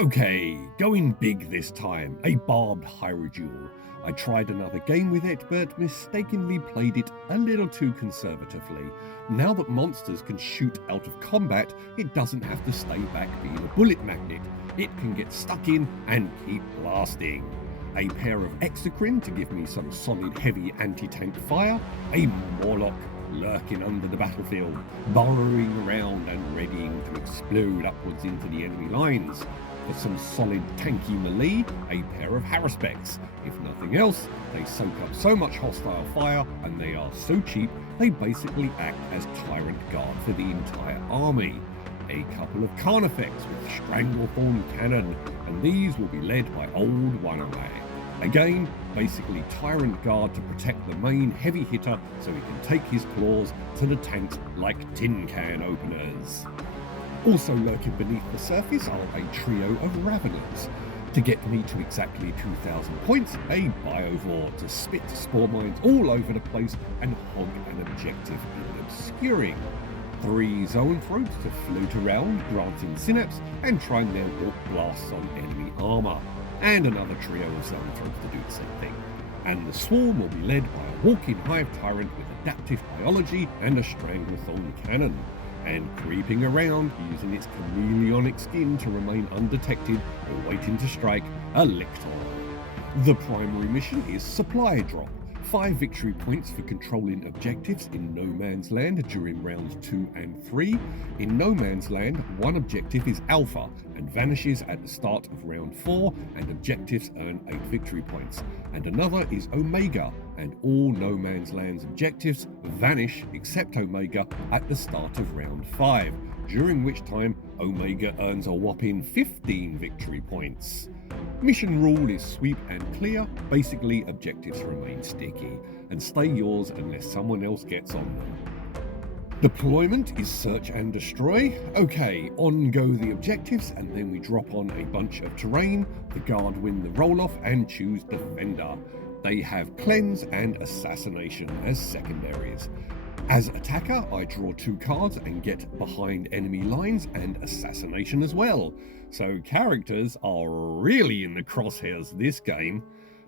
Okay, going big this time, a Barbed Heirodule. I tried another game with it, but mistakenly played it a little too conservatively. Now that monsters can shoot out of combat, it doesn't have to stay back being a bullet magnet. It can get stuck in and keep blasting. A pair of Exocrine to give me some solid heavy anti-tank fire, a Mawloc lurking under the battlefield, burrowing around and readying to explode upwards into the enemy lines. For some solid tanky melee, a pair of Haruspex. If nothing else, they soak up so much hostile fire and they are so cheap they basically act as tyrant guard for the entire army. A couple of Carnifex with Stranglethorn cannon, and these will be led by Old One-Eye. Again, basically tyrant guard to protect the main heavy hitter so he can take his claws to the tanks like tin can openers. Also lurking beneath the surface are a trio of Raveners. To get me to exactly 2,000 points, a Biovore to spit spore mines all over the place and hog an objective in obscuring. 3 Zoanthropes to float around, granting synapse and trying their warp blasts on enemy armour. And another trio of Zoanthropes to do the same thing. And the swarm will be led by a walking hive tyrant with adaptive biology and a Stranglethorn cannon. And creeping around, using its chameleonic skin to remain undetected or waiting to strike, a Lictor. The primary mission is supply drop. 5 victory points for controlling objectives in No Man's Land during rounds 2 and 3. In No Man's Land, one objective is Alpha and vanishes at the start of round 4, and objectives earn 8 victory points. And another is Omega, and all No Man's Land's objectives vanish except Omega at the start of round 5, during which time Omega earns a whopping 15 victory points. Mission rule is sweep and clear. Basically, objectives remain sticky and stay yours unless someone else gets on them. Deployment is search and destroy. Okay, on go the objectives, and then we drop on a bunch of terrain. The guard win the roll-off and choose defender. They have cleanse and assassination as secondaries. As attacker, I draw 2 cards and get behind enemy lines and assassination as well. So characters are really in the crosshairs this game.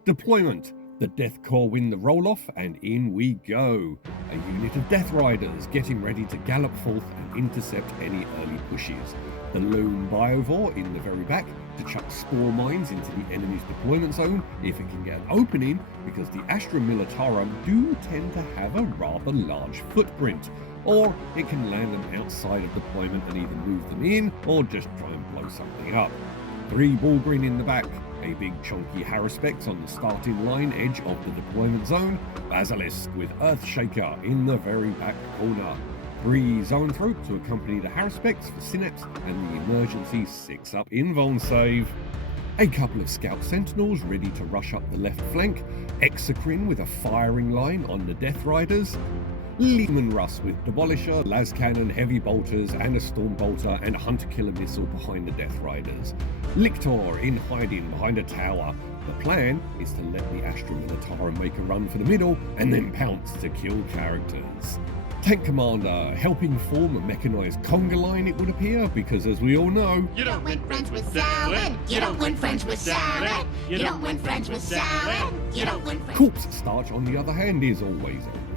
Deployment. The Death Corps win the roll-off and in we go. A unit of Death Riders getting ready to gallop forth and intercept any early pushes. The lone Biovore in the very back to chuck spore mines into the enemy's deployment zone if it can get an opening, because the Astra Militarum do tend to have a rather large footprint. Or it can land them outside of deployment and either move them in or just try and blow something up. 3 Bullgreen in the back, a big chunky Haruspex on the starting line edge of the deployment zone, Basilisk with Earthshaker in the very back corner. 3 Zoanthrope to accompany the Haruspex for synapse and the emergency 6-up invuln save. A couple of Scout Sentinels ready to rush up the left flank, Exocrine with a firing line on the Death Riders, Leman Russ with Demolisher, Las Cannon, Heavy Bolters and a Storm Bolter and a Hunter Killer Missile behind the Death Riders. Lictor in hiding behind a tower. The plan is to let the Astra Militarum make a run for the middle and then pounce to kill characters. Tank Commander helping form a mechanised conga line, it would appear, because as we all know, you don't win friends with salad. You don't win friends with salad. You don't win friends with salad. You don't win friends. Corpse Starch, on the other hand, is always a win.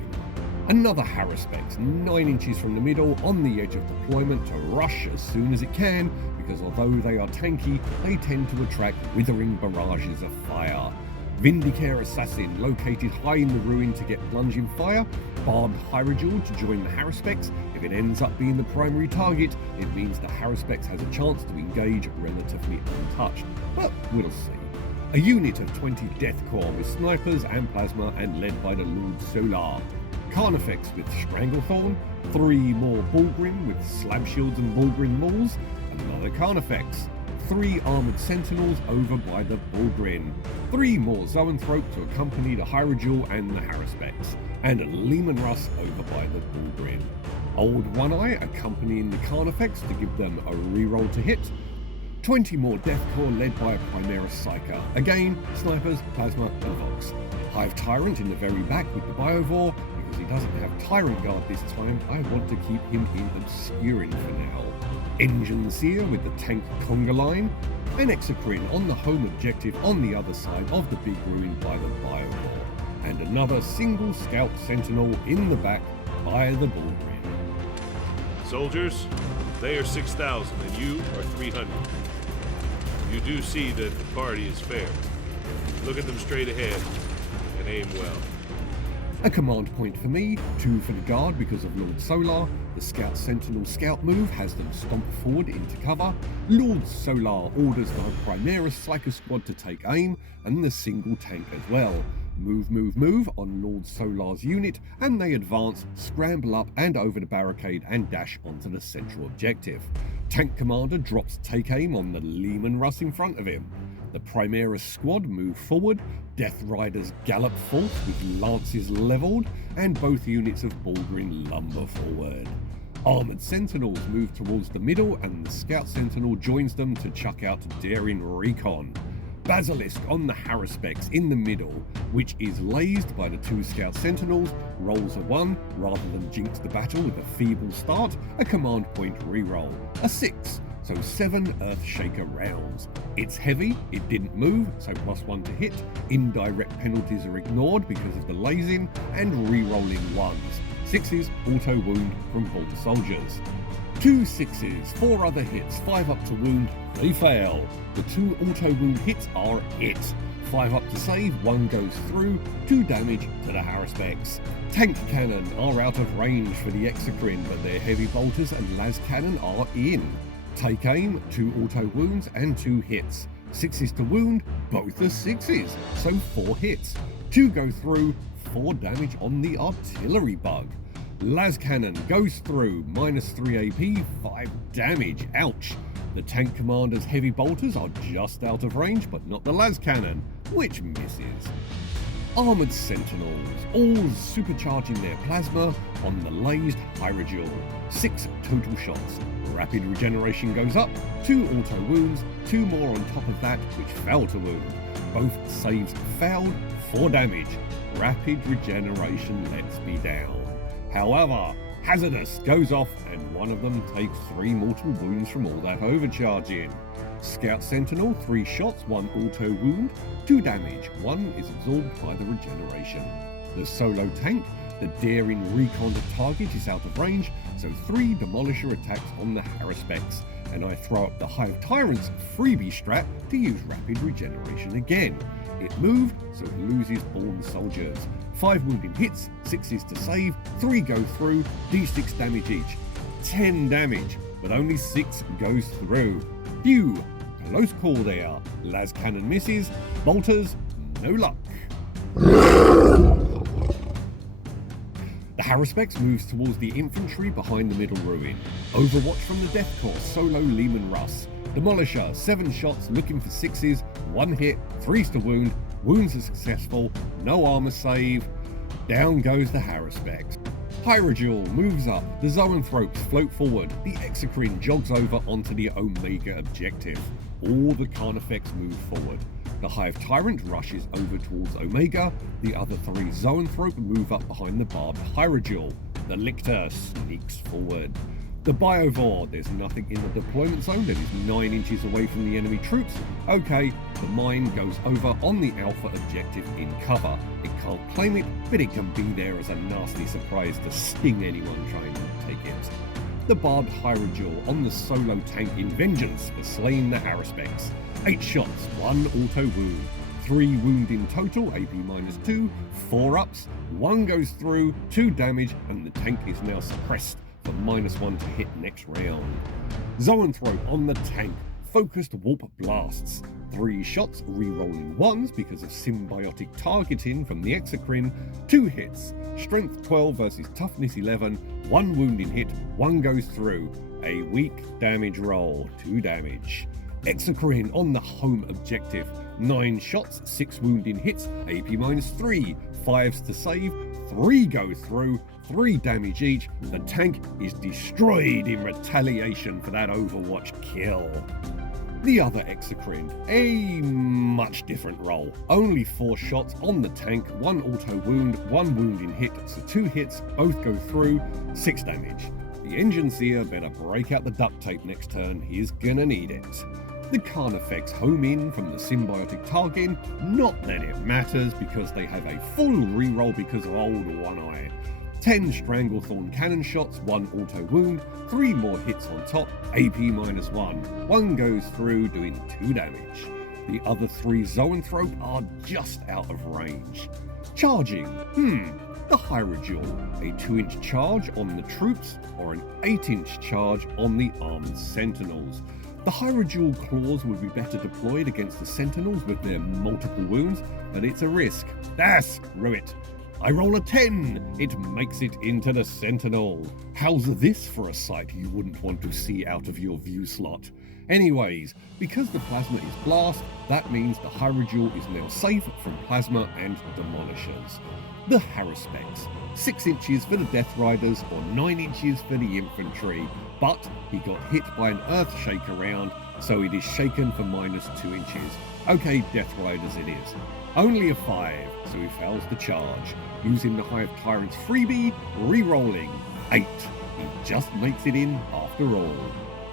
Another Haruspex, 9 inches from the middle, on the edge of deployment to rush as soon as it can, because although they are tanky, they tend to attract withering barrages of fire. Vindicare Assassin located high in the ruin to get plunging fire. Barbed Heirodule to join the Haruspex. If it ends up being the primary target, it means the Haruspex has a chance to engage relatively untouched, but we'll see. A unit of 20 Death Corps with snipers and plasma and led by the Lord Solar. Carnifex with Stranglethorn, 3 more Bullgreen with Slab Shields and Bullgreen Mauls, another Carnifex, 3 Armoured Sentinels over by the Bullgreen, 3 more Zoanthrope to accompany the Heirodule and the Haruspex, and a Leman Russ over by the Bullgreen. Old One-Eye accompanying the Carnifex to give them a reroll to hit, 20 more Death Corps led by a Primaris Psyker, again snipers, plasma and Vox. Hive Tyrant in the very back with the Biovore, because he doesn't have Tyrant Guard this time, I want to keep him in obscuring for now. Engine Seer with the tank conga line, and Exocrine on the home objective on the other side of the big ruin by the Biowar, and another single scout sentinel in the back by the Bullgrin. Soldiers, they are 6,000 and you are 300. You do see that the party is fair. Look at them straight ahead and aim well. A command point for me, 2 for the guard because of Lord Solar. The Scout Sentinel scout move has them stomp forward into cover. Lord Solar orders the Primaris Psycho Squad to take aim, and the single tank as well. Move, move, move on Lord Solar's unit, and they advance, scramble up and over the barricade and dash onto the central objective. Tank Commander drops take aim on the Leman Russ in front of him. The Primaris squad move forward, Death Riders gallop forth with lances levelled, and both units of Bullgrin lumber forward. Armoured Sentinels move towards the middle, and the Scout Sentinel joins them to chuck out daring recon. Basilisk on the Haruspex in the middle, which is lazed by the 2 Scout Sentinels, rolls a 1 rather than jinx the battle with a feeble start, a command point reroll, a 6, so 7 earthshaker rounds. It's heavy, it didn't move, so +1 to hit, indirect penalties are ignored because of the lazing, and rerolling 1s. 6s auto wound from Volta soldiers. 2 6s, 4 other hits, 5 up to wound, they fail. The 2 auto wound hits are hits. 5 up to save, 1 goes through, 2 damage to the Haruspex. Tank cannon are out of range for the Exocrine, but their heavy bolters and las cannon are in. Take aim, 2 auto wounds and 2 hits. 6s to wound, both are 6s, so 4 hits. 2 go through, 4 damage on the artillery bug. Las cannon goes through, -3 AP, 5 damage, ouch. The tank commander's heavy bolters are just out of range, but not the las cannon, which misses. Armoured Sentinels, all supercharging their plasma on the lazed Heirodule. 6 total shots. Rapid regeneration goes up, 2 auto wounds, 2 more on top of that which fail to wound. Both saves failed, 4 damage. Rapid regeneration lets me down. However, Hazardous goes off and one of them takes 3 mortal wounds from all that overcharging. Scout Sentinel, 3 shots, 1 auto wound, 2 damage, 1 is absorbed by the regeneration. The solo tank, the daring recon target is out of range, so 3 demolisher attacks on the Haruspex, and I throw up the Hive Tyrant's freebie strat to use rapid regeneration again. It moved, so it loses Born soldiers. 5 wounding hits, 6s to save, 3 go through, d6 damage each. 10 damage, but only 6 goes through. Phew, close call there. Las cannon misses, bolters, no luck. The Haruspex moves towards the infantry behind the middle ruin. Overwatch from the Death Corps, solo Leman Russ. Demolisher, 7 shots looking for 6s, 1 hit, 3s to wound, wounds are successful, no armor save. Down goes the Haruspex. Heirodule moves up, the Zoanthropes float forward, the Exocrine jogs over onto the Omega objective. All the Carnifex move forward. The Hive Tyrant rushes over towards Omega, the other 3 Zoanthrope move up behind the Barbed Heirodule. The Lictor sneaks forward. The Biowar, there's nothing in the deployment zone that is 9 inches away from the enemy troops. Okay, the mine goes over on the Alpha objective in cover. It can't claim it, but it can be there as a nasty surprise to sting anyone trying to take it. The Barbed Heirodule on the solo tank in vengeance for slaying the Haruspex. 8 shots, 1 auto wound. 3 wound in total, AP -2, 4 ups, 1 goes through, 2 damage, and the tank is now suppressed for -1 to hit next round. Zoanthrope on the tank, focused warp blasts. 3 shots, re-rolling 1s because of symbiotic targeting from the Exocrine. 2 hits, strength 12 versus toughness 11, 1 wounding hit, 1 goes through. A weak damage roll, 2 damage. Exocrine on the home objective, 9 shots, 6 wounding hits, AP -3, 5s to save, 3 go through, 3 damage each. The tank is destroyed in retaliation for that Overwatch kill. The other Exocrine, a much different role. Only 4 shots on the tank, 1 auto wound, 1 wounding hit, so 2 hits, both go through, 6 damage. The engine seer better break out the duct tape next turn, he's gonna need it. The Carnifex home in from the symbiotic target, not that it matters because they have a full reroll because of old One Eye. 10 Stranglethorn cannon shots, 1 auto wound, 3 more hits on top, AP -1. 1 goes through, doing 2 damage. The other 3 Zoanthrope are just out of range. Charging, the Heirodule, a 2-inch charge on the troops or an 8-inch charge on the armed sentinels. The Heirodule claws would be better deployed against the sentinels with their multiple wounds, but it's a risk. Screw it. I roll a 10, it makes it into the sentinel. How's this for a sight you wouldn't want to see out of your view slot? Anyways, because the plasma is blast, that means the Heirodule is now safe from plasma and demolishers. The Haruspex, 6 inches for the Death Riders or 9 inches for the infantry, but he got hit by an earthshaker round, so it is shaken for -2 inches. Okay, Death Riders it is. Only a 5, so he fails the charge. Using the Hive Tyrant's freebie, re-rolling 8. He just makes it in after all.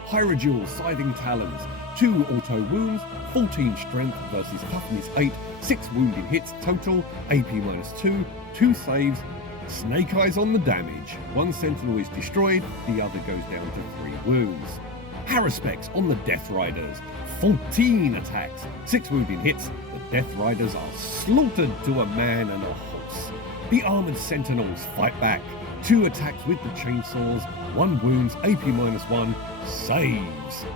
Heirodule Scything Talons, 2 auto wounds, 14 strength versus toughness 8, 6 wounded hits total, AP -2, 2 saves, Snake Eyes on the damage. 1 sentinel is destroyed, the other goes down to 3 wounds. Haruspex on the Death Riders, 14 attacks, 6 wounding hits, the Death Riders are slaughtered to a man and a horse. The armoured sentinels fight back, 2 attacks with the chainsaws, 1 wounds, AP -1, saves.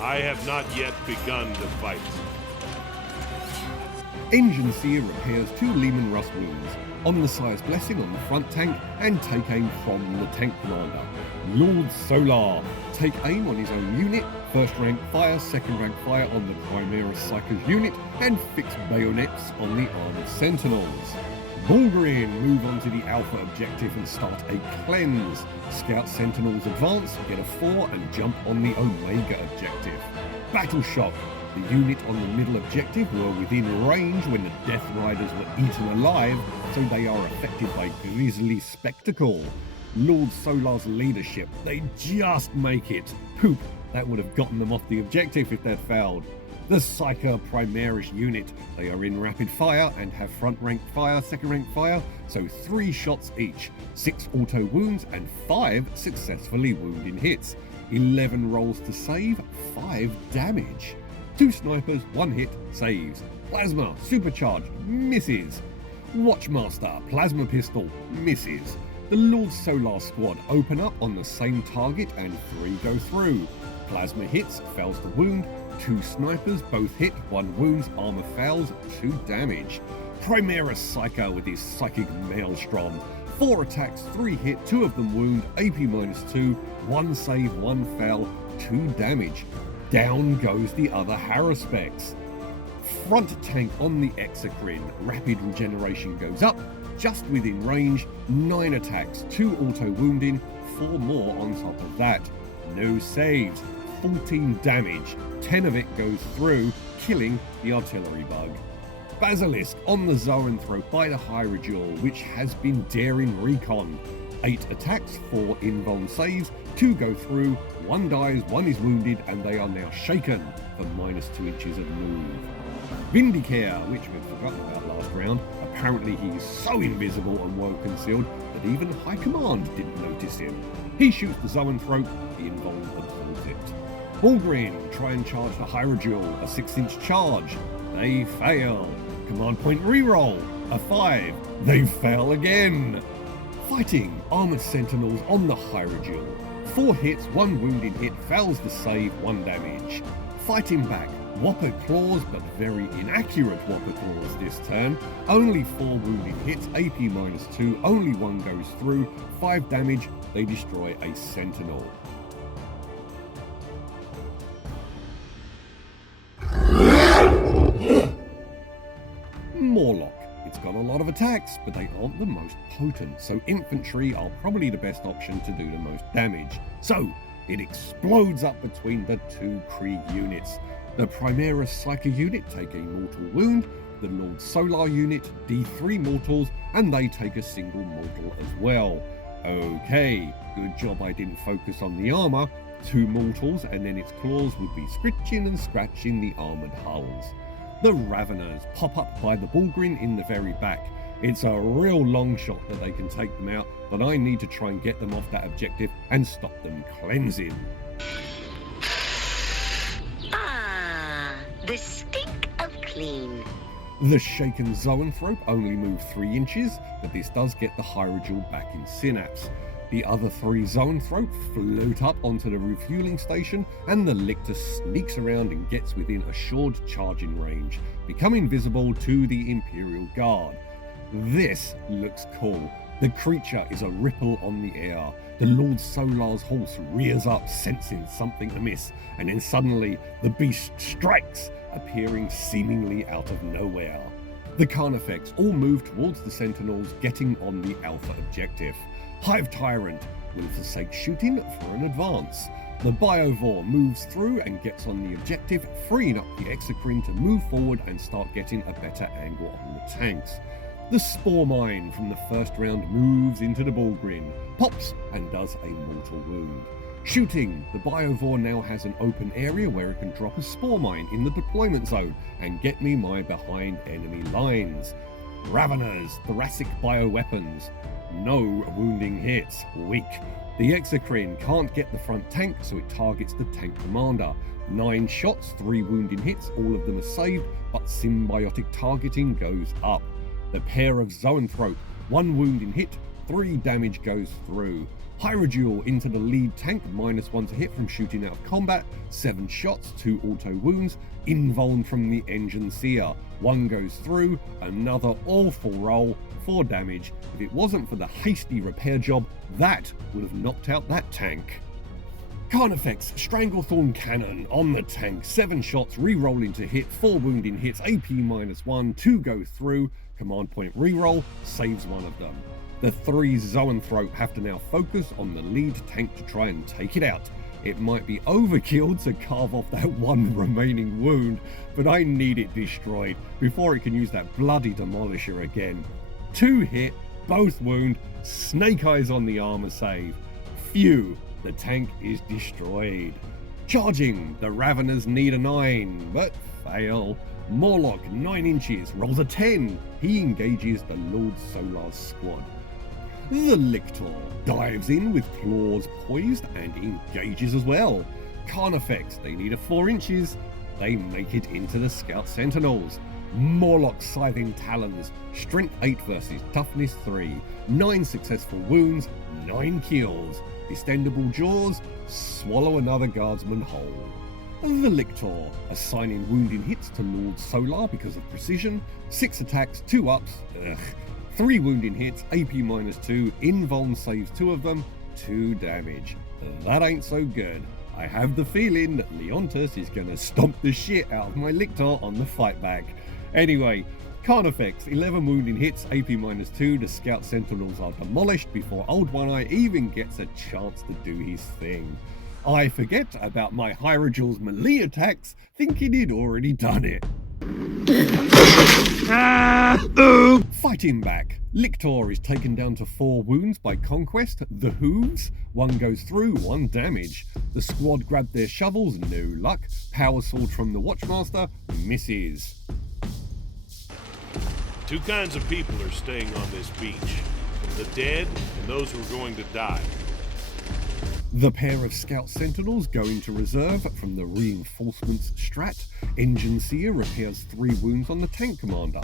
I have not yet begun to fight. Engine Seer repairs 2 Lehman Russ wounds, Omnissiah's Blessing on the front tank, and take aim from the tank commander. Lord Solar, take aim on his own unit, 1st rank fire, 2nd rank fire on the Chimera Psyker's unit, and fix bayonets on the armoured sentinels. Bulgarin move on to the Alpha objective and start a cleanse. Scout Sentinels advance, get a 4 and jump on the Omega objective. Battle Shock. The unit on the middle objective were within range when the Death Riders were eaten alive, so they are affected by Grisly Spectacle. Lord Solar's leadership, they just make it. Poop, that would have gotten them off the objective if they'd failed. The Psyker Primaris unit, they are in rapid fire and have front rank fire, 2nd rank fire, so 3 shots each, 6 auto wounds and 5 successfully wounding hits, 11 rolls to save, 5 damage. 2 snipers, 1 hit, saves. Plasma, supercharged, misses. Watchmaster, plasma pistol, misses. The Lord Solar squad open up on the same target and 3 go through. Plasma hits, fails to wound. 2 snipers, both hit, 1 wounds, armor fails, 2 damage. Primaris Psycho with his psychic maelstrom. 4 attacks, 3 hit, 2 of them wound, AP -2, 1 save, 1 fail, 2 damage. Down goes the other Haruspex. Front tank on the Exocrine, rapid regeneration goes up, just within range, 9 attacks, 2 auto wounding, 4 more on top of that. No saves, 14 damage, 10 of it goes through, killing the artillery bug. Basilisk on the Zoanthrope by the Heirodule, which has been daring recon. 8 attacks, 4 invuln saves, 2 go through, 1 dies, 1 is wounded, and they are now shaken for -2 inches of move. Vindicare, which we'd forgotten about last round, apparently he is so invisible and well concealed that even High Command didn't notice him. He shoots the Zoanthrope, the invuln absorbs it. Bulgarin try and charge the Heirodule, a 6-inch charge. They fail. Command point reroll, a 5. They fail again. Fighting armoured sentinels on the Heirodule. 4 hits, 1 wounded hit, fails to save, 1 damage. Fighting back, Whopper claws, but very inaccurate Whopper claws this turn. Only 4 wounded hits, AP -2, only 1 goes through, 5 damage, they destroy a sentinel. Mawloc. It's got a lot of attacks, but they aren't the most potent, so infantry are probably the best option to do the most damage. So, It explodes up between the two Krieg units. The Primaris Psyker unit take a mortal wound, the Lord Solar unit D3 mortals, and they take a single mortal as well. Okay, good job I didn't focus on the armour. 2 mortals and then its claws would be scritching and scratching the armoured hulls. The Raveners pop up by the Bullgrin in the very back. It's a real long shot that they can take them out, but I need to try and get them off that objective and stop them cleansing. Ah, the stink of clean. The shaken zoanthrope only move 3 inches, but this does get the Heirodule back in synapse. The other 3 zoanthrope float up onto the refueling station, and the lictor sneaks around and gets within assured charging range, becoming visible to the Imperial Guard. This looks cool. The creature is a ripple on the air. The Lord Solar's horse rears up, sensing something amiss, and then suddenly the beast strikes, appearing seemingly out of nowhere. The Carnifex all move towards the Sentinels, getting on the Alpha objective. Hive Tyrant will forsake shooting for an advance. The Biovore moves through and gets on the objective, freeing up the Exocrine to move forward and start getting a better angle on the tanks. The Spore Mine from the first round moves into the Bullgrin, pops and does a mortal wound. Shooting, the Biovore now has an open area where it can drop a Spore Mine in the deployment zone and get me my behind enemy lines. Raveners, thoracic bioweapons. No wounding hits, weak. The Exocrine can't get the front tank, so it targets the tank commander. 9 shots, 3 wounding hits, all of them are saved, but symbiotic targeting goes up. The pair of zoanthrope, 1 wounding hit, 3 damage goes through. Heirodule into the lead tank, -1 to hit from shooting out of combat, 7 shots, 2 auto wounds, invuln from the engine seer, 1 goes through, another awful roll, 4 damage. If it wasn't for the hasty repair job, that would have knocked out that tank. Carnifex Stranglethorn Cannon on the tank, 7 shots, re-rolling to hit, 4 wounding hits, AP -1, 2 go through, command point re-roll, saves 1 of them. The 3 zoanthrope have to now focus on the lead tank to try and take it out. It might be overkill to carve off that 1 remaining wound, but I need it destroyed before it can use that bloody demolisher again. 2 hit, both wound, snake eyes on the armor save. Phew, the tank is destroyed. Charging, the Raveners need a 9, but fail. Mawloc, 9 inches, rolls a 10. He engages the Lord Solar's squad. The Lictor dives in with claws poised and engages as well. Carnifex, they need a 4 inches. They make it into the Scout Sentinels. Mawloc Scything Talons, Strength 8 versus Toughness 3. 9 successful wounds, 9 kills. Distendable Jaws, swallow another guardsman whole. The Lictor, assigning wounding hits to Lord Solar because of precision. 6 attacks, 2 ups, 3 wounding hits, AP -2, invuln saves 2 of them, 2 damage. That ain't so good. I have the feeling that Leontus is gonna stomp the shit out of my Lictor on the fight back. Anyway, Carnifex, 11 wounding hits, AP -2, the Scout Sentinels are demolished before Old One-Eye even gets a chance to do his thing. I forget about my Heirodule's melee attacks, thinking he'd already done it. Fighting back, Lictor is taken down to 4 wounds by Conquest, the Hooves. 1 goes through, 1 damage. The squad grab their shovels, no luck. Power Sword from the Watchmaster, misses. 2 kinds of people are staying on this beach. The dead and those who are going to die. The pair of Scout Sentinels go into reserve from the Reinforcements strat. Engine Seer repairs 3 wounds on the tank commander.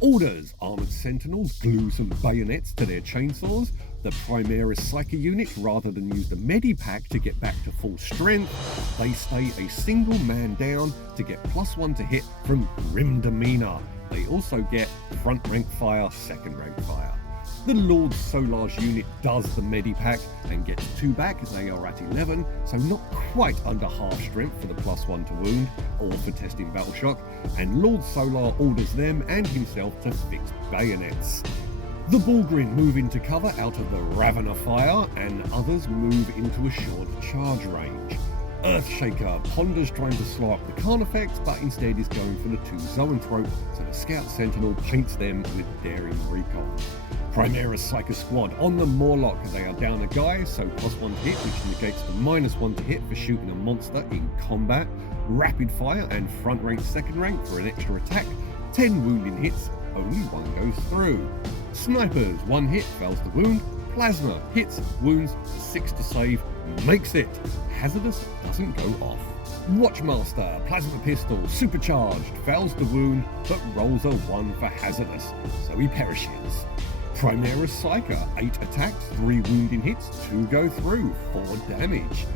Orders Armoured Sentinels glue some bayonets to their chainsaws. The Primaris Psyker unit, rather than use the Medipack to get back to full strength, they stay a single man down to get +1 to hit from Grim Demeanor. They also get front rank fire, second rank fire. The Lord Solar's unit does the Medipack and gets 2 back. They are at 11, so not quite under half strength for the +1 to wound or for testing battle shock, and Lord Solar orders them and himself to fix bayonets. The Bullgrin move into cover out of the Ravener fire, and others move into a short charge range. Earthshaker ponders trying to slow up the Carnifex, but instead is going for the 2 Zoanthrope, so the Scout Sentinel paints them with daring recon. Primaris Psyker Squad on the Mawloc, they are down a guy, so +1 to hit, which negates the -1 to hit for shooting a monster in combat. Rapid fire and front rank, second rank for an extra attack. 10 wounding hits, only 1 goes through. Snipers, 1 hit, fails the wound. Plasma, hits, wounds, 6 to save, makes it. Hazardous doesn't go off. Watchmaster, plasma pistol, supercharged, fails the wound, but rolls a 1 for hazardous, so he perishes. Primaris Psyker, 8 attacks, 3 wounding hits, 2 go through, 4 damage.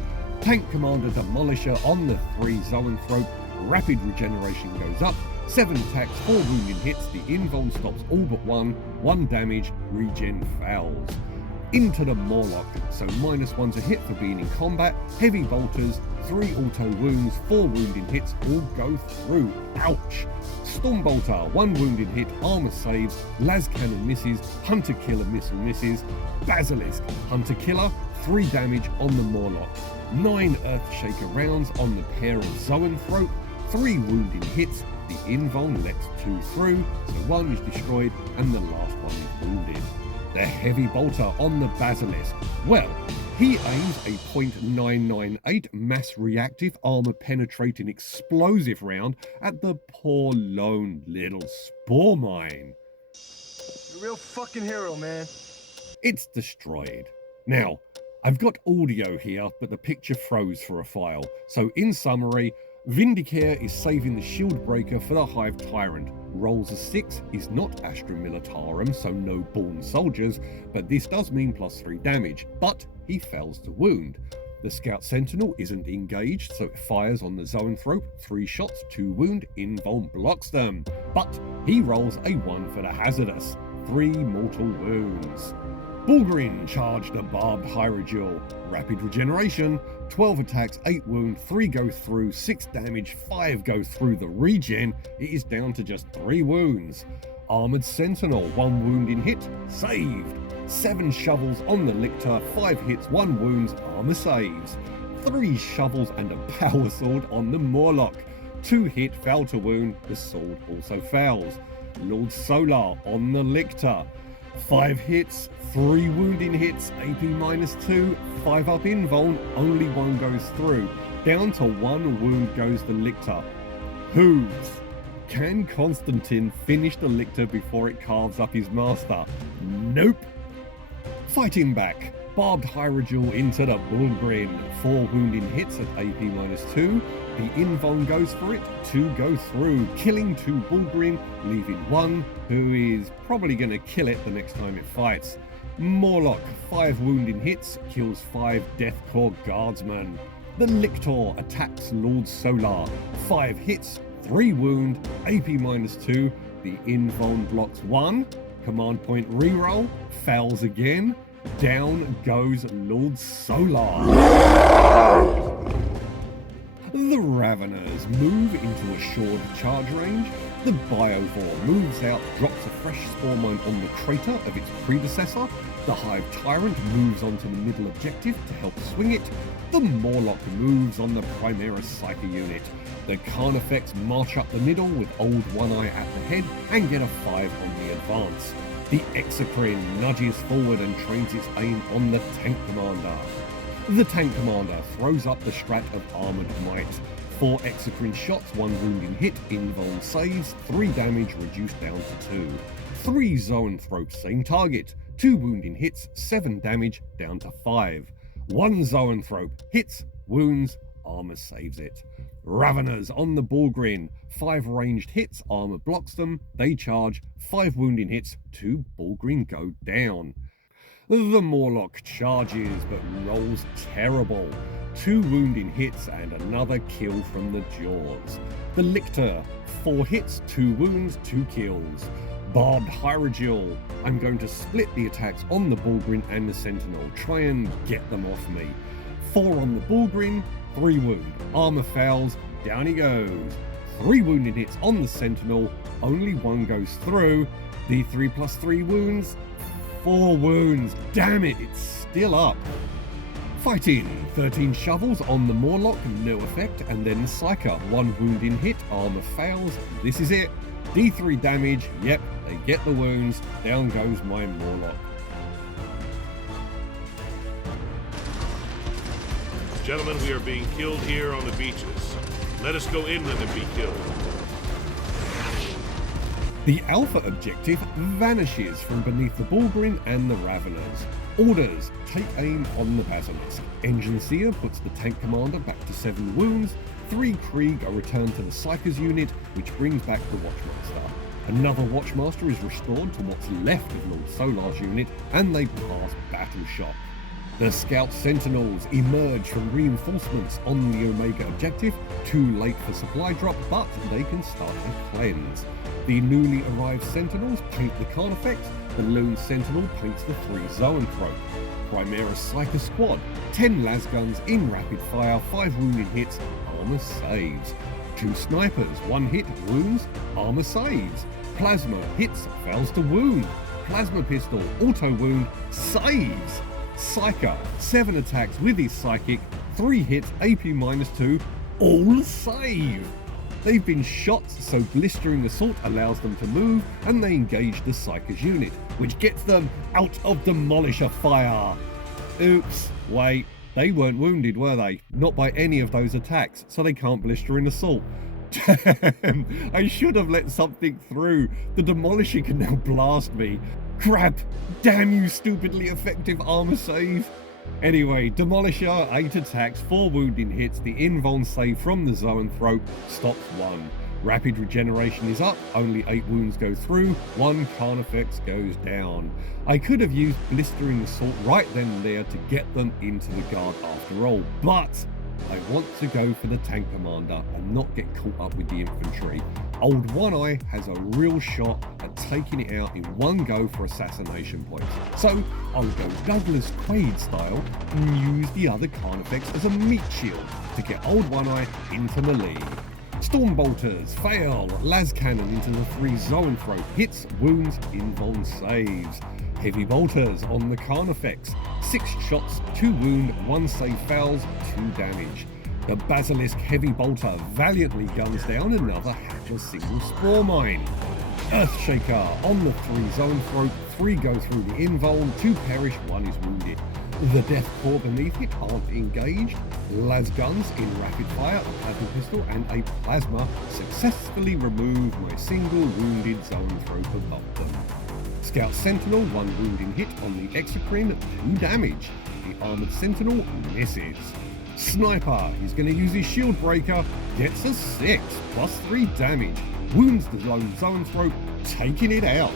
Tank Commander Demolisher on the 3 Zoanthrope, rapid regeneration goes up, 7 attacks, 4 wounding hits, the invuln stops all but 1 damage, regen fails. Into the Mawloc, so -1 to hit for being in combat, heavy bolters, 3 auto wounds, 4 wounding hits, all go through, ouch! Stormbolter, 1 wounded hit, armor saves, las cannon misses, hunter killer missile misses, basilisk, hunter killer, 3 damage on the Mawloc, 9 earthshaker rounds on the pair of Zoanthrope, 3 wounding hits, the invuln lets 2 through, so 1 is destroyed and the last one is wounded. The heavy bolter on the basilisk, well, he aims a .998 mass reactive armor penetrating explosive round at the poor lone little spore mine. You're a real fucking hero, man. It's destroyed. Now, I've got audio here, but the picture froze for a file. So in summary, Vindicare is saving the shield breaker for the Hive Tyrant. Rolls a 6, is not Astra Militarum, so no born soldiers, but this does mean +3 damage, but he fails to wound. The Scout Sentinel isn't engaged, so it fires on the Zoanthrope, 3 shots, 2 wound, invuln blocks them. But he rolls a 1 for the hazardous, 3 mortal wounds. Bullgrin charged a Barbed Heirodule, rapid regeneration, 12 attacks, 8 wound, 3 go through, 6 damage, 5 go through the regen, it is down to just 3 wounds. Armored Sentinel, 1 wounding hit, saved. 7 shovels on the Lictor, 5 hits, 1 wounds, armor saves. 3 shovels and a power sword on the Mawloc. 2 hit, fail to wound, the sword also fails. Lord Solar on the Lictor. 5 hits, 3 wounding hits, AP -2, 5 up invuln, only 1 goes through. Down to 1 wound goes the Lictor. Hooves. Can Constantine finish the Lictor before it carves up his master? Nope. Fighting back. Barbed Heirodule into the Bullgrin. 4 wounding hits at AP -2. The invuln goes for it, 2 go through, killing 2 Bullgrin, leaving 1, who is probably going to kill it the next time it fights. Mawloc, 5 wounding hits, kills 5 Deathcore Guardsmen. The Lictor attacks Lord Solar, 5 hits, 3 wound, AP -2, the invuln blocks 1, command point reroll, fails again, down goes Lord Solar. The Raveners move into a short charge range. The Biovore moves out, drops a fresh spore mine on the crater of its predecessor. The Hive Tyrant moves onto the middle objective to help swing it. The Mawloc moves on the Primaris Psyker unit. The Carnifex march up the middle with Old One Eye at the head and get a 5 on the advance. The Exocrine nudges forward and trains its aim on the Tank Commander. The Tank Commander throws up the strat of Armoured Might. 4 Exocrine shots, 1 wounding hit, invuln saves, 3 damage reduced down to 2. 3 Zoanthrope, same target, 2 wounding hits, 7 damage down to 5. 1 Zoanthrope, hits, wounds, armor saves it. Raveners on the Bullgrin, 5 ranged hits, armor blocks them, they charge, 5 wounding hits, 2 Bullgrin go down. The Mawloc charges but rolls terrible. 2 wounding hits and another kill from the jaws. The Lictor, 4 hits, 2 wounds, 2 kills. Barbed Heirodule, I'm going to split the attacks on the Bullgrin and the Sentinel, try and get them off me. 4 on the Bullgrin, 3 wound, armor fails, down he goes. 3 wounding hits on the sentinel, only 1 goes through. D3 plus 3 wounds, 4 wounds. Damn it, it's still up. Fighting, 13 shovels on the Mawloc, no effect, and then the Psyker, 1 wounding hit, armor fails. This is it. D3 damage, yep, they get the wounds, down goes my Mawloc. Gentlemen, we are being killed here on the beaches. Let us go inland and be killed. The Alpha objective vanishes from beneath the Bullgrin and the Raveners. Orders, take aim on the Basilisk. Engine Seer puts the tank commander back to 7 wounds. 3 Krieg are returned to the Psyker's unit, which brings back the Watchmaster. Another Watchmaster is restored to what's left of Lord Solar's unit, and they pass Battle Shock. The Scout Sentinels emerge from reinforcements on the Omega objective, too late for supply drop, but they can start a cleanse. The newly arrived Sentinels paint the Carnifex, the Lone Sentinel paints the 3 Zoanthrope. Chimera Psyker Squad, 10 lasguns in rapid fire, 5 wounding hits, armor saves. 2 snipers, 1 hit, wounds, armor saves. Plasma hits, fails to wound. Plasma pistol, auto wound, saves. Psyker, 7 attacks with his psychic, 3 hits, AP -2, all save. They've been shot, so blistering assault allows them to move, and they engage the Psyker's unit, which gets them out of Demolisher fire. Oops, wait, they weren't wounded, were they? Not by any of those attacks, so they can't blistering assault. Damn, I should have let something through. The Demolisher can now blast me. Crap! Damn you stupidly effective armor save! Anyway, Demolisher, 8 attacks, 4 wounding hits, the invuln save from the Zoanthrope stops 1. Rapid regeneration is up, only 8 wounds go through, 1 Carnifex goes down. I could have used Blistering Assault right then and there to get them into the guard after all, but I want to go for the tank commander and not get caught up with the infantry. Old One Eye has a real shot at taking it out in one go for assassination points. So I'll go Douglas Quaid style and use the other Carnifex as a meat shield to get Old One Eye into melee. Stormbolters fail, las cannon into the 3 Zoanthrope, hits, wounds, invuln saves. Heavy bolters on the Carnifex, 6 shots, 2 wound, 1 save fails, 2 damage. The Basilisk heavy bolter valiantly guns down another Hatcher single spore mine. Earthshaker on the 3 Zoanthrope, 3 go through the invuln, 2 perish, 1 is wounded. The Death Corps beneath it aren't engaged. Las guns in rapid fire, a plasma pistol and a plasma successfully remove my single wounded Zoanthrope above them. Scout Sentinel, 1 wounding hit on the Exocrine, 2 damage. The Armoured Sentinel misses. Sniper is going to use his shield breaker, gets a 6, plus 3 damage. Wounds the lone Zoanthrope, taking it out.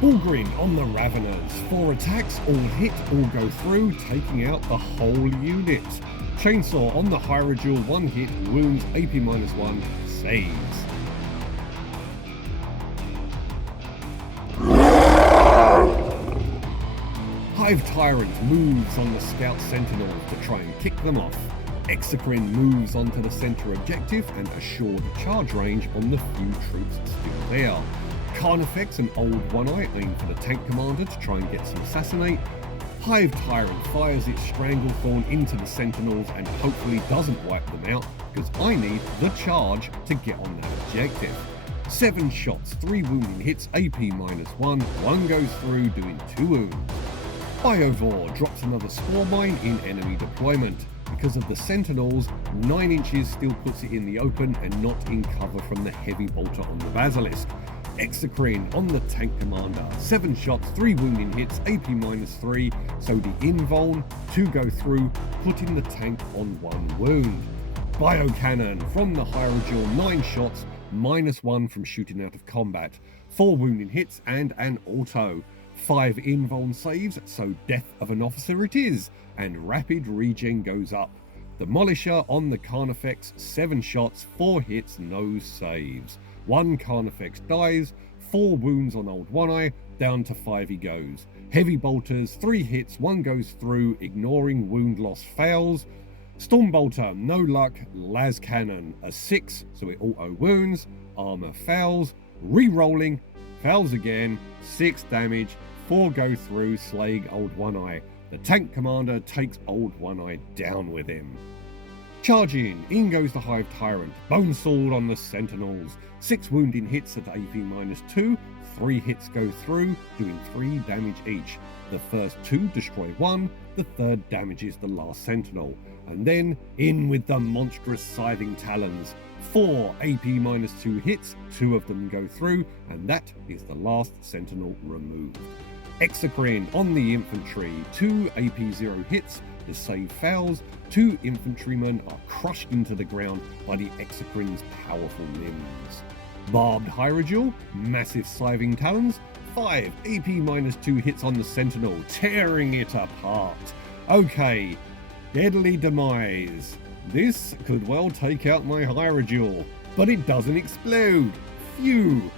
Bullgrin on the Raveners, 4 attacks, all hit, all go through, taking out the whole unit. Chainsaw on the Heirodule, 1 hit, wounds, AP -1, saves. Hive Tyrant moves on the Scout Sentinels to try and kick them off. Exocrine moves onto the centre objective and assured charge range on the few troops still there. Carnifex and Old One Eye aim for the tank commander to try and get some assassinate. Hive Tyrant fires its Stranglethorn into the Sentinels and hopefully doesn't wipe them out, because I need the charge to get on that objective. 7 shots, 3 wounding hits, AP -1, 1 goes through, doing 2 wounds. Biovore drops another spore mine in enemy deployment. Because of the Sentinels, 9 inches still puts it in the open and not in cover from the heavy bolter on the Basilisk. Exocrine on the tank commander, 7 shots, 3 wounding hits, AP -3, so the invuln, 2 go through, putting the tank on 1 wound. Biocannon from the Heirodule, 9 shots, -1 from shooting out of combat, 4 wounding hits and an auto. 5 invuln saves, so death of an officer it is, and rapid regen goes up. Demolisher on the Carnifex, 7 shots, 4 hits, no saves. 1 Carnifex dies, 4 wounds on Old One Eye, down to 5 he goes. Heavy bolters, 3 hits, 1 goes through, ignoring wound loss fails. Stormbolter, no luck, las cannon, a 6, so it auto wounds, armor fails, re-rolling, fails again, 6 damage, 4 go through, slaying Old One-Eye. The tank commander takes Old One-Eye down with him. Charging, in goes the Hive Tyrant, Bone Sword on the Sentinels, 6 wounding hits at AP -2, 3 hits go through, doing 3 damage each. The first 2 destroy 1, the third damages the last Sentinel. And then, in with the monstrous Scything Talons. 4 AP -2 hits, 2 of them go through, and that is the last Sentinel removed. Exocrine on the infantry, 2 AP 0 hits, the save fails, 2 infantrymen are crushed into the ground by the Exocrine's powerful limbs. Barbed Heirodule, massive Scything Talons, 5 AP -2 hits on the Sentinel, tearing it apart. Okay, Deadly Demise. This could well take out my Heirodule, but it doesn't explode. Phew.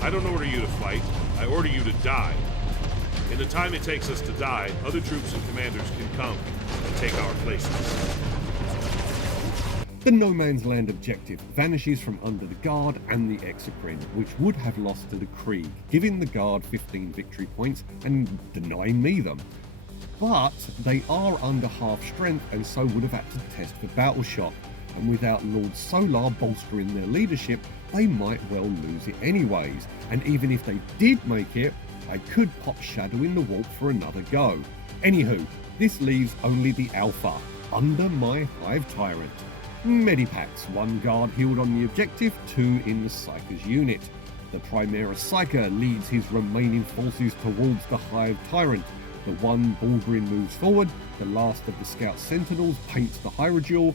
I don't order you to fight. I order you to die. In the time it takes us to die, other troops and commanders can come and take our places. The No Man's Land objective vanishes from under the Guard and the Exocrine, which would have lost to the Krieg, giving the Guard 15 victory points and denying me them. But they are under half strength and so would have had to test for battle shock, and without Lord Solar bolstering their leadership, they might well lose it anyways, and even if they did make it, I could pop Shadow in the Warp for another go. Anywho, this leaves only the Alpha, under my Hive Tyrant. Medipacks, 1 guard healed on the objective, 2 in the Psyker's unit. The Primera Psyker leads his remaining forces towards the Hive Tyrant. The 1 Bullgrin moves forward, the last of the Scout Sentinels paints the Heirodule.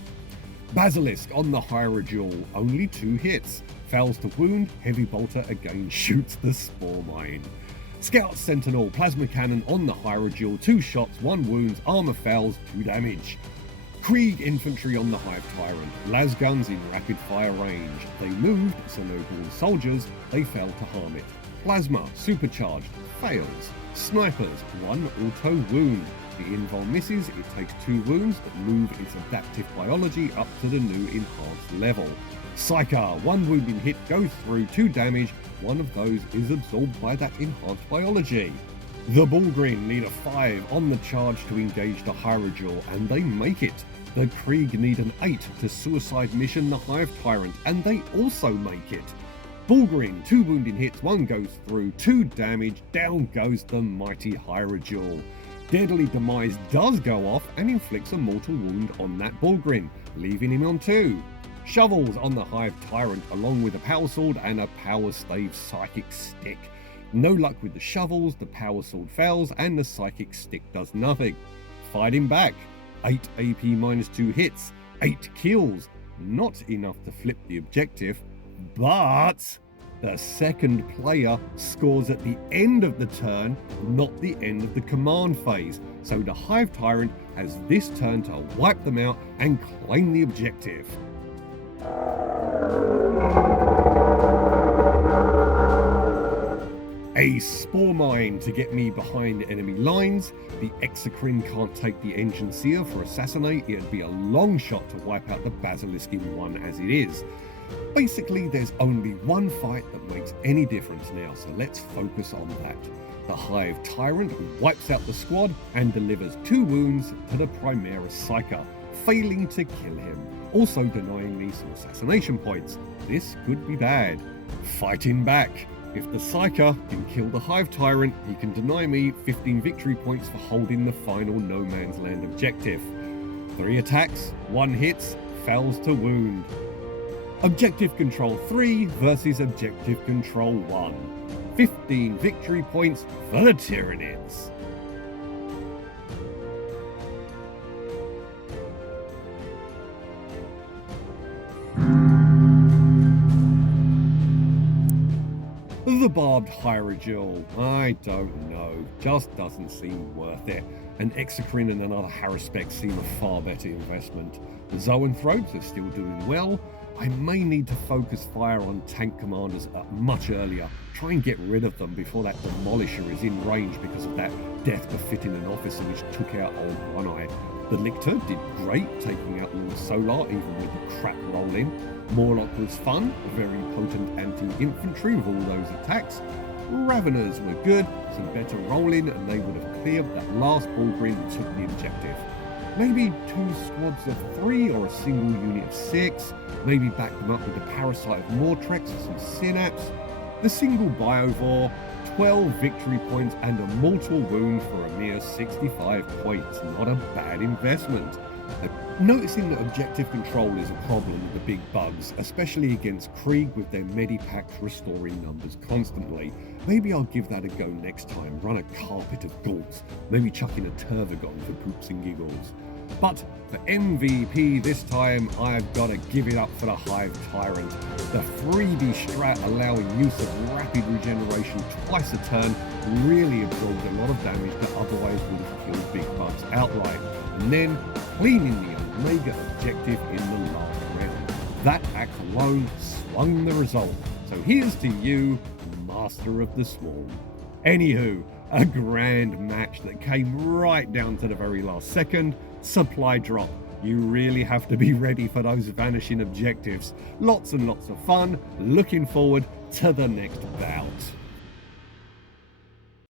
Basilisk on the Heirodule, only 2 hits. Fails to wound, Heavy Bolter again shoots the Spore Mine. Scout Sentinel, Plasma Cannon on the Heirodule, 2 shots, 1 wounds, armor fails, 2 damage. Krieg infantry on the Hive Tyrant, las guns in rapid fire range. They moved, so no born soldiers, they failed to harm it. Plasma, supercharged, fails. Snipers, 1 auto wound. The invul misses, it takes 2 wounds, but move its adaptive biology up to the new enhanced level. Psyker, 1 wounding hit goes through, 2 damage, 1 of those is absorbed by that enhanced biology. The Bullgrin need a 5 on the charge to engage the Heirodule, and they make it. The Krieg need an 8 to suicide mission the Hive Tyrant, and they also make it. Bullgrin, 2 wounding hits, 1 goes through, 2 damage, down goes the mighty Heirodule. Deadly Demise does go off and inflicts a mortal wound on that Bullgrin, leaving him on 2. Shovels on the Hive Tyrant along with a Power Sword and a Power Stave Psychic Stick. No luck with the shovels, the Power Sword fails and the Psychic Stick does nothing. Fighting back, 8 AP -2 hits, 8 kills, not enough to flip the objective, but the second player scores at the end of the turn, not the end of the command phase, so the Hive Tyrant has this turn to wipe them out and claim the objective. A Spore Mine to get me behind enemy lines. The Exocrine can't take the Engine Seer for Assassinate, it'd be a long shot to wipe out the Basilisk in 1 as it is. Basically, there's only one fight that makes any difference now, so let's focus on that. The Hive Tyrant wipes out the squad and delivers 2 wounds to the Primera Psyker, failing to kill him, also denying me some assassination points. This could be bad. Fighting back. If the Psyker can kill the Hive Tyrant, he can deny me 15 victory points for holding the final No Man's Land objective. 3 attacks, 1 hits, fails to wound. Objective Control 3 versus Objective Control 1. 15 victory points for the Tyranids. The Barbed Heirodule, I don't know, just doesn't seem worth it. An Exocrine and another Haruspex seem a far better investment. The Zoanthropes are still doing well. I may need to focus fire on tank commanders much earlier, try and get rid of them before that demolisher is in range because of that death befitting an officer which took out old One Eye. The Lictor did great, taking out Lord Solar even with the crap roll-in. Mawloc was fun, a very potent anti-infantry with all those attacks. Raveners were good, some better rolling, and they would have cleared that last Bullgrin and took the objective. Maybe 2 squads of 3 or a single unit of 6, maybe back them up with the Parasite of Mortrex and some Synapse. The single Biovore, 12 victory points and a mortal wound for a mere 65 points. Not a bad investment. Noticing that objective control is a problem with the big bugs, especially against Krieg with their medipacks restoring numbers constantly. Maybe I'll give that a go next time, run a carpet of Gaunts, maybe chuck in a Turvagon for poops and giggles. But for MVP this time, I've got to give it up for the Hive Tyrant. The freebie strat allowing use of rapid regeneration twice a turn really absorbed a lot of damage that otherwise would have killed big bugs outright. And then cleaning the Omega objective in the last round. That act alone swung the result. So here's to you, Master of the Swarm. Anywho, a grand match that came right down to the very last second. Supply drop. You really have to be ready for those vanishing objectives. Lots and lots of fun. Looking forward to the next bout.